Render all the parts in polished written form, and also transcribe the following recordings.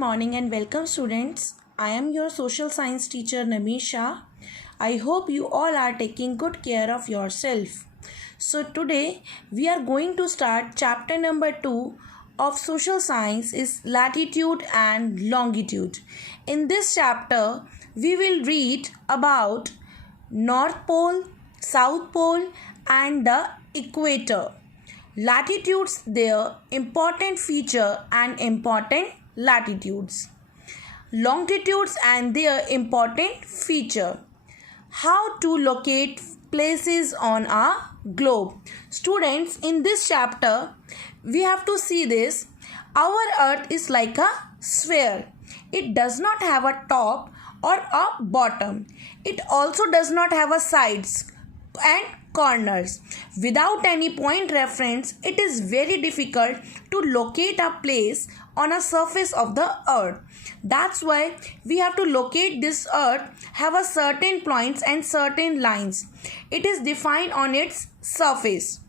morning and welcome students. I am your social science teacher Namisha. I hope you all are taking good care of yourself. So today we are going to start chapter number 2 of social science is latitude and longitude. In this chapter we will read about North Pole, South Pole and the equator. Latitudes, their important feature and important latitudes. Longitudes and their important feature. How to locate places on a globe. Students, in this chapter we have to see this. Our earth is like a sphere. It does not have a top or a bottom. It also does not have a sides and corners. Without any point reference, it is very difficult to locate a place on a surface of the earth. That's why we have to locate this earth have a certain points and certain lines. It is defined on its surface.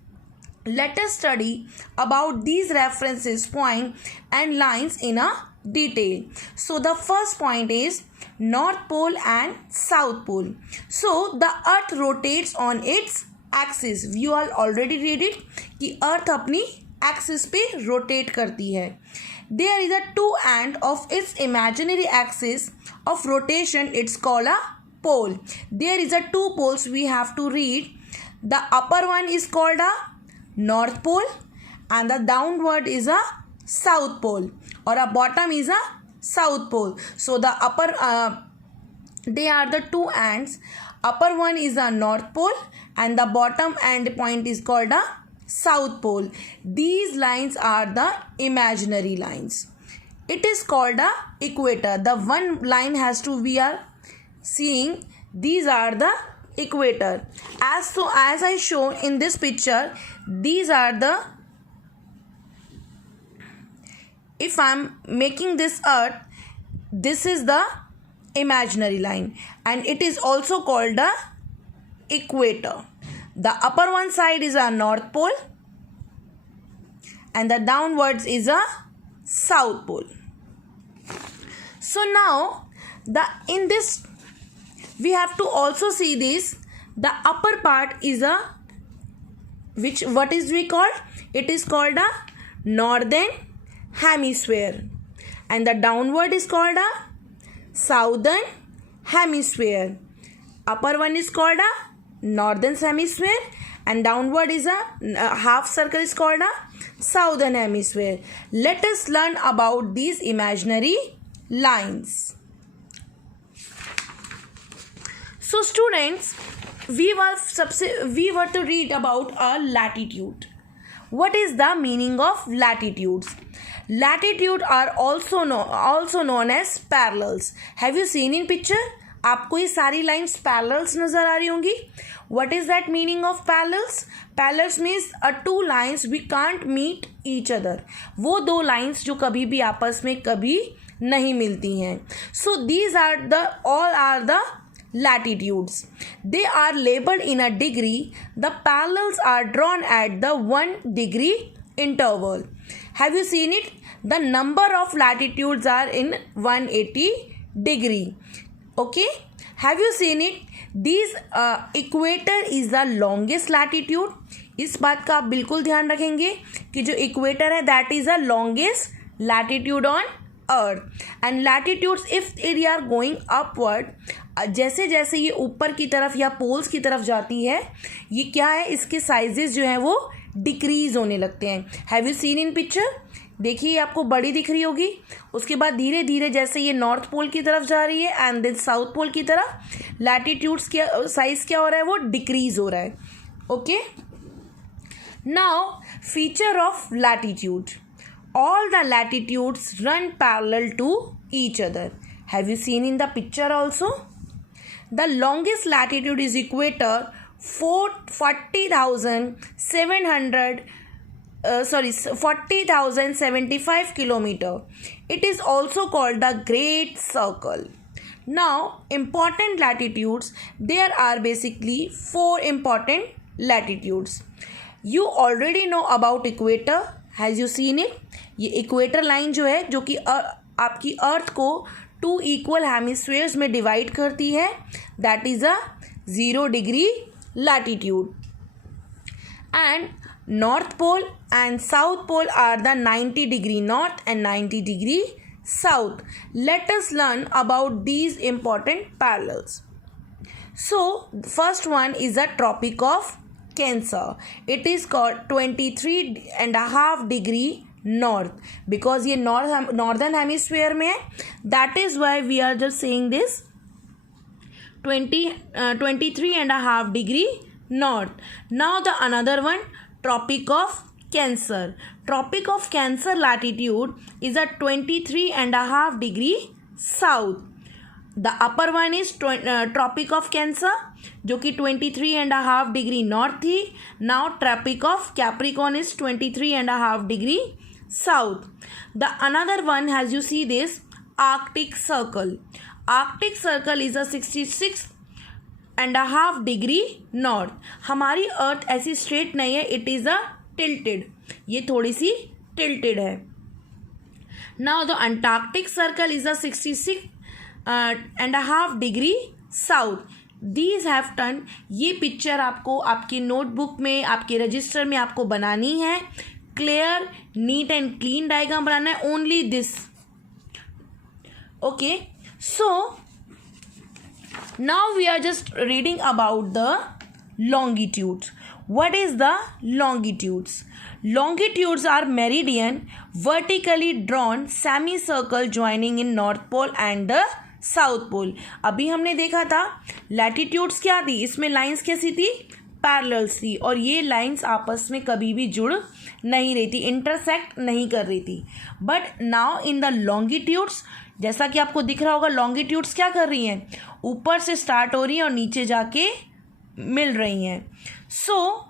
Let us study about these references, point and lines in a detail. So the first point is North Pole and South Pole. So the earth rotates on its axis. You all already read it कि earth अपनी axis पे rotate करती है. There is a two end of its imaginary axis of rotation. It's called a pole. There is a two poles we have to read. The upper one is called a North Pole and the downward is a South Pole, or a bottom is a South Pole. So the upper they are the two ends. Upper one is a North Pole and the bottom end point is called a South Pole. These lines are the imaginary lines. It is called a equator. The one line has to be are seeing. These are the equator. As I show in this picture, these are the, if I am making this earth, this is the imaginary line and it is also called the equator. The upper one side is a North Pole and the downwards is a South Pole. So now in this we have to also see this. The upper part is a what is we called? It is called a northern hemisphere and the downward is called a southern hemisphere. Upper one is called a northern hemisphere and downward is a half circle is called a southern hemisphere. Let us learn about these imaginary lines. So students, we were to read about a latitude. What is the meaning of latitudes? Latitude are also known as parallels. Have you seen in picture? आपको ये सारी lines parallels नजर आ रही होंगी. What is that meaning of parallels? Parallels means two lines we can't meet each other. वो दो lines जो कभी भी आपस में कभी नहीं मिलती हैं. So these are the latitudes. They are labeled in a degree. The parallels are drawn at the 1 degree interval. Have you seen it? The number of latitudes are in 180 degree. Okay, have you seen it? These equator is the longest latitude. इस बात का आप बिल्कुल ध्यान रखेंगे कि जो equator है that is the longest latitude on earth. And latitudes if they are going upward, जैसे जैसे ये ऊपर की तरफ या पोल्स की तरफ जाती है, ये क्या है, इसके साइजेस जो हैं वो डिक्रीज होने लगते हैं. Have you seen in picture? देखिए आपको बड़ी दिख रही होगी. उसके बाद धीरे धीरे जैसे ये नॉर्थ पोल की तरफ जा रही है एंड देन साउथ पोल की तरफ, लैटिट्यूड्स के साइज क्या हो रहा है, वो डिक्रीज हो रहा है. Okay, now feature of latitude. All the latitudes run parallel to each other. Have you seen in the picture also? The longest latitude is equator, 40,075 kilometer. It is also called the Great Circle. Now, important latitudes. There are basically 4 important latitudes. You already know about equator. Has you seen it? ये equator line जो है, जो कि आपकी अर्थ को 2 equal hemispheres में divide करती है, that is a 0 degree latitude. And north pole and south pole are the 90 degree north and 90 degree south. Let us learn about these important parallels. So first one is the Tropic of Cancer. It is called 23.5 degree north because ये northern hemisphere में है. That is why we are just saying this 23.5 degree north. Now the another one, Tropic of Cancer. Tropic of Cancer latitude is at 23.5 degree south. The upper one is Tropic of Cancer जो कि 23.5 degree north थी. Now Tropic of Capricorn is 23.5 degree south. The another one has you see this Arctic Circle. Arctic Circle is a 66.5 degree north. हमारी अर्थ ऐसी straight नहीं है, it is a tilted, ये थोड़ी सी tilted है. Now the Antarctic circle is a 66.5 degree south. These have turn. ये picture आपको आपकी नोटबुक में, आपके रजिस्टर में आपको बनानी है. Clear, neat and clean diagram बनाना है, only this. Okay, so now we are just reading about the longitudes. What is the longitudes? Longitudes are meridian vertically drawn semicircle joining in North Pole and the South Pole. अभी हमने देखा था latitudes क्या थी, इसमें lines कैसी थी, parallels थी, और ये लाइंस आपस में कभी भी जुड़ नहीं रही थी, इंटरसेक्ट नहीं कर रही थी. But now in the longitudes, जैसा कि आपको दिख रहा होगा, लॉन्गिट्यूड्स क्या कर रही हैं, ऊपर से स्टार्ट हो रही हैं और नीचे जाके मिल रही हैं. सो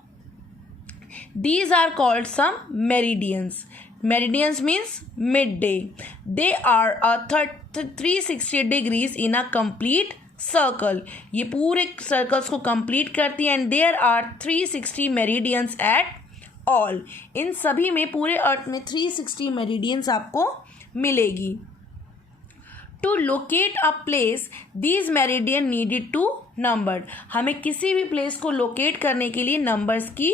these are called some meridians. Meridians means midday. They are a 360 degrees in a complete circle. ये पूरे सर्कल्स को कंप्लीट करती है. And there are 360 meridians at all. इन सभी में, पूरे अर्थ में 360 मेरिडियंस आपको मिलेगी. To locate a place these meridian needed to number. हमें किसी भी प्लेस को लोकेट करने के लिए नंबर्स की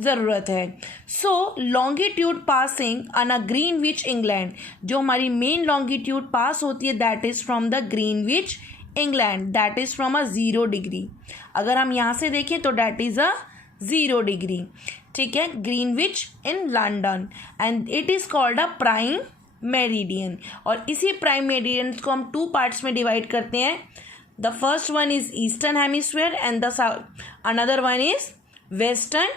ज़रूरत है. So longitude passing on a Greenwich England, जो हमारी मेन लॉन्गिट्यूड पास होती है, that is from the Greenwich England, that is from a 0 degree. अगर हम यहाँ से देखें तो दैट इज़ अ 0 डिग्री. ठीक है, Greenwich in London, and it is called a prime meridian. और इसी प्राइम मेरिडियन को हम 2 पार्ट्स में डिवाइड करते हैं. The first one is eastern hemisphere and the another one is western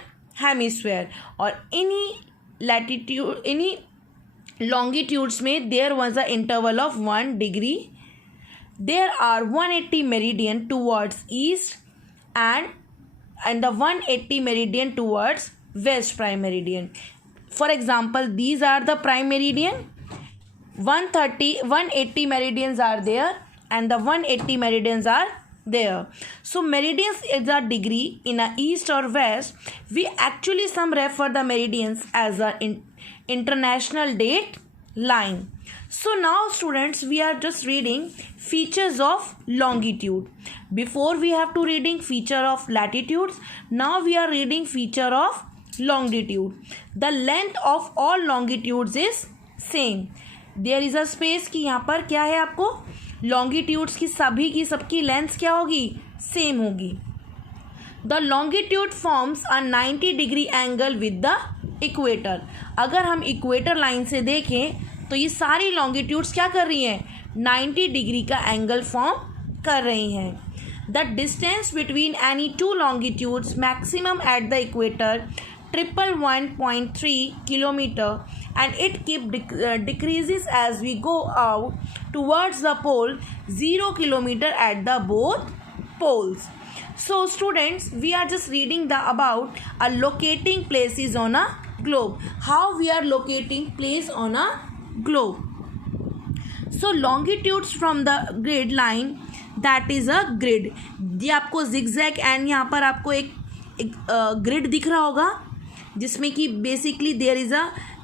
hemisphere. और इन्हीं लैटिट्यूड, इन्हीं लॉन्गिट्यूड्स में there was a interval of 1 degree. There are 180 meridian towards east and the 180 meridian towards west prime meridian. For example, these are the prime meridian. 180 meridians are there and the 180 meridians are there. So meridians is a degree in a east or west. We actually some refer the meridians as a international date line. So now students, we are just reading features of longitude. Before we have to reading feature of latitudes, now we are reading feature of longitude. The length of all longitudes is same. There is a space कि यहाँ पर क्या है, आपको longitudes की सबकी length क्या होगी, सेम होगी. The longitude forms a 90 degree angle with the equator. अगर हम इक्वेटर लाइन से देखें तो ये सारी लॉन्गिट्यूड्स क्या कर रही हैं, 90 डिग्री का एंगल फॉर्म कर रही हैं. The distance between any 2 longitudes maximum at the equator 111.3 kilometer, and it decreases as we go out towards the pole 0 kilometer at the both poles. So students, we are just reading about locating places on a globe, how we are locating place on a globe. So longitudes from the grid line, that is a grid. ये आपको zigzag and यहाँ पर आपको एक grid दिख रहा होगा, जिसमें कि basically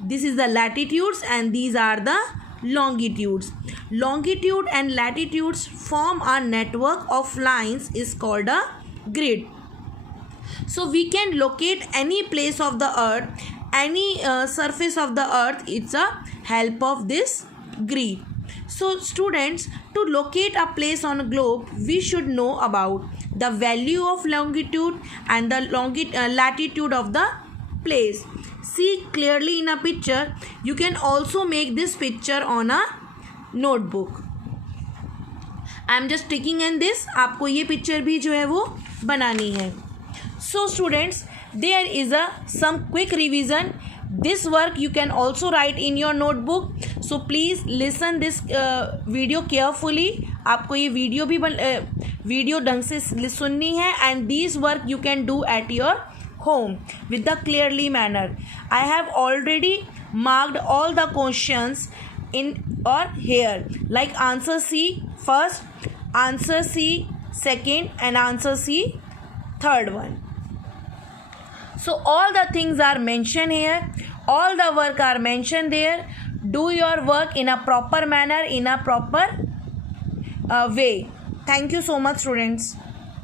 this is the latitudes and these are the longitudes. Longitude and latitudes form a network of lines is called a grid. So we can locate any place of the earth, any surface of the earth. It's a help of this grid. So students, to locate a place on a globe, we should know about the value of longitude and the latitude of the place. See clearly in a picture. You can also make this picture on a notebook. I am just taking and this. आपको ये picture भी जो है वो बनानी है. So students, there is a some quick revision. This work you can also write in your notebook. So please listen this video carefully. आपको ये वीडियो ढंग से सुननी है. And this work you can do at your home with the clearly manner. I have already marked all the questions in or here, like answer C first, answer C second, and answer C third one. So all the things are mentioned here, all the work are mentioned there. Do your work in a proper manner, in a proper way. Thank you so much, students.